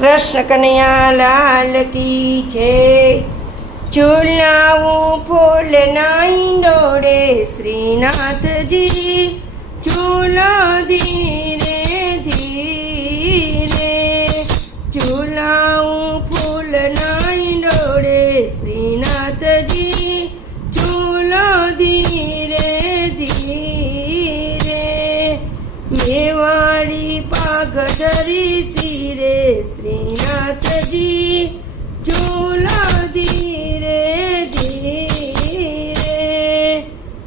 કૃષ્ણ કનૈયા લાલ કી છે. ચૂલાવું ફૂલ નાઈ ડોડે શ્રીનાથજી. ચૂલો ધીરે ધીરે. ચૂલાવું ફૂલ નાઈ ડોડે શ્રીનાથજી. ચૂલો ધીરે ધીરે. મેવાડી પાઘરી સિરે શ્રીનાથજી ચૂલો ધીરે ધીરે.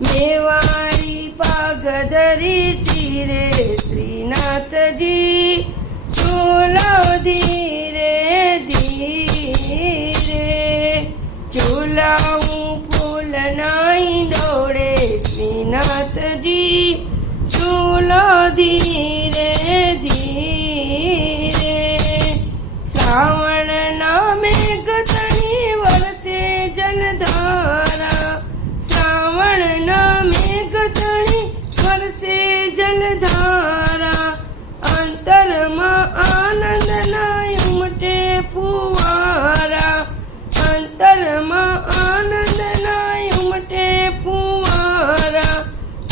મેવાડી પાઘરી સિરે શ્રીનાથજી ચૂલો ધીરે ધીરે. ચૂલાવું ફૂલ નાઈ ડોળે શ્રીનાથજી. જલધારા અંતરમાં આનંદ ના ઉમટે ફુવારા. અંતરમાં આનંદ ના ઉમટે ફુવારા.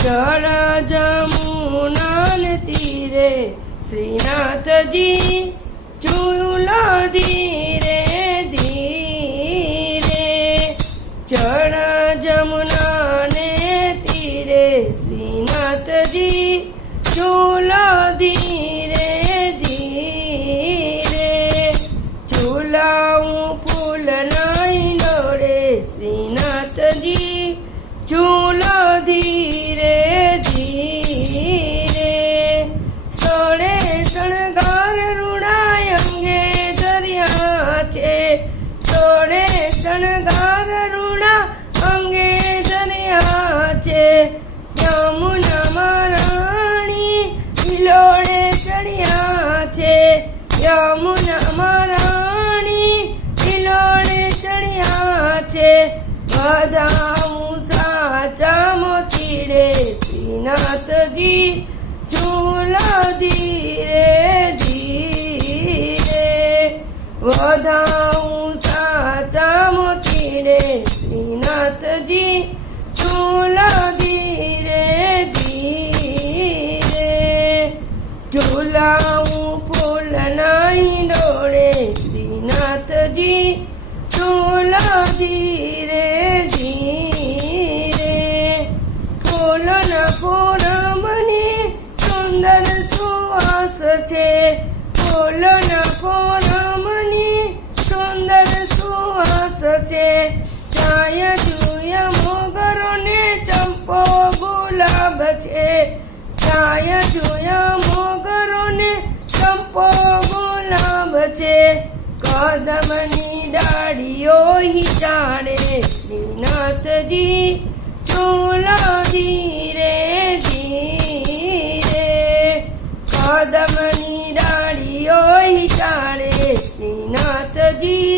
જળ જમુના તીરે શ્રીનાથજી શ્રીનાથજી ચૂલો ધીરે ધીરે ચૂલાવું ફૂલ નાઈ રે શ્રીનાથજી ચૂલો ધીરે યમુના મરાણી ખીલોડે ચડ્યા છે. બધાઉં સાચા મોતીડે શ્રીનાથજી ઝૂલા ધીરે ધીરે. વધાઉં સાચા મોતીડે શ્રીનાથજી શ્રીનાથજી ચૂલા ધીરે ધીરે. ફૂલોના મને સુંદર સુવાસ છે. ફૂલોના મને સુંદર સુવાસ છે. ચાય જુય મોગરો ને ચંપો ગુલાબ છે. ચાય જુય કદમની ડાળીઓ હિચાડે શ્રીનાથજી ચૂલો ધીરે ધીરે. કદમની ડાળીઓ હિચાડે શ્રીનાથજી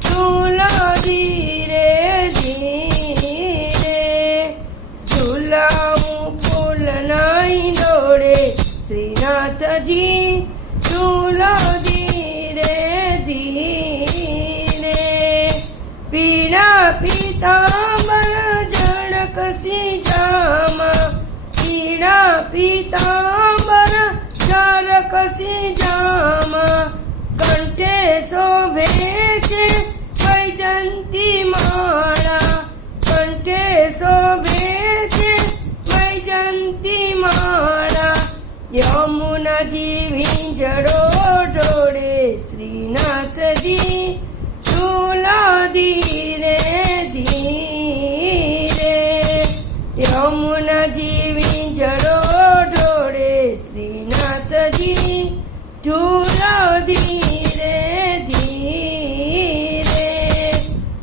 ચૂલો ધીરે ધીરે. ઝુલાવું ફૂલ નહીં દોડે, શ્રીનાથજી ચૂલો ધીરે પીળા પીતાંબર જણક જામા પીળા પીતાંબર જળક જામા કંઠે શોભે છે વૈજંતી માળા કંઠે શોભે છે વૈજંતી માળા યમુનાજી વિંજડો ઢોળે શ્રીનાથજી. શ્રીનાથજી ચૂલા ધીરે ધીરે,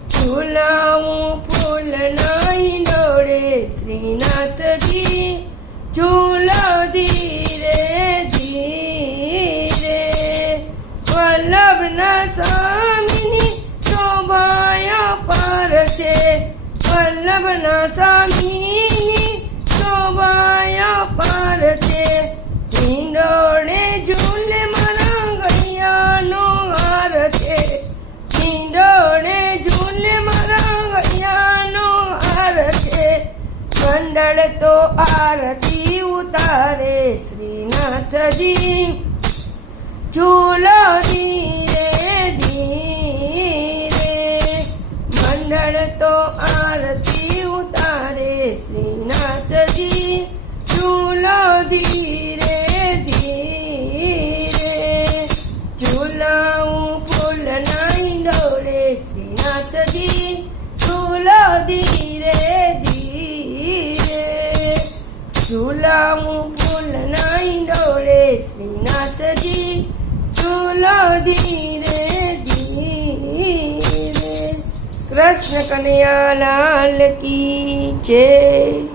ઝૂલાવું ફૂલ નહીં ડોળે શ્રીનાથજી, ઝૂલો ધીરે ધીરે. વલ્લભના સ્વામીની શોભાયા પર છે, વલ્લભના સ્વામીની શોભાયા પર છે. હિંડોળે ઝૂલે મારા ગૈયાનો હાર છે. હિંડોળે ઝૂલે મારા ગૈયાનો હાર છે. મંડળ તો આરતી ઉતારે શ્રીનાથજી. ઝૂલ ધીરે ધીરે કૃષ્ણ કનૈયા લાલ કી જય.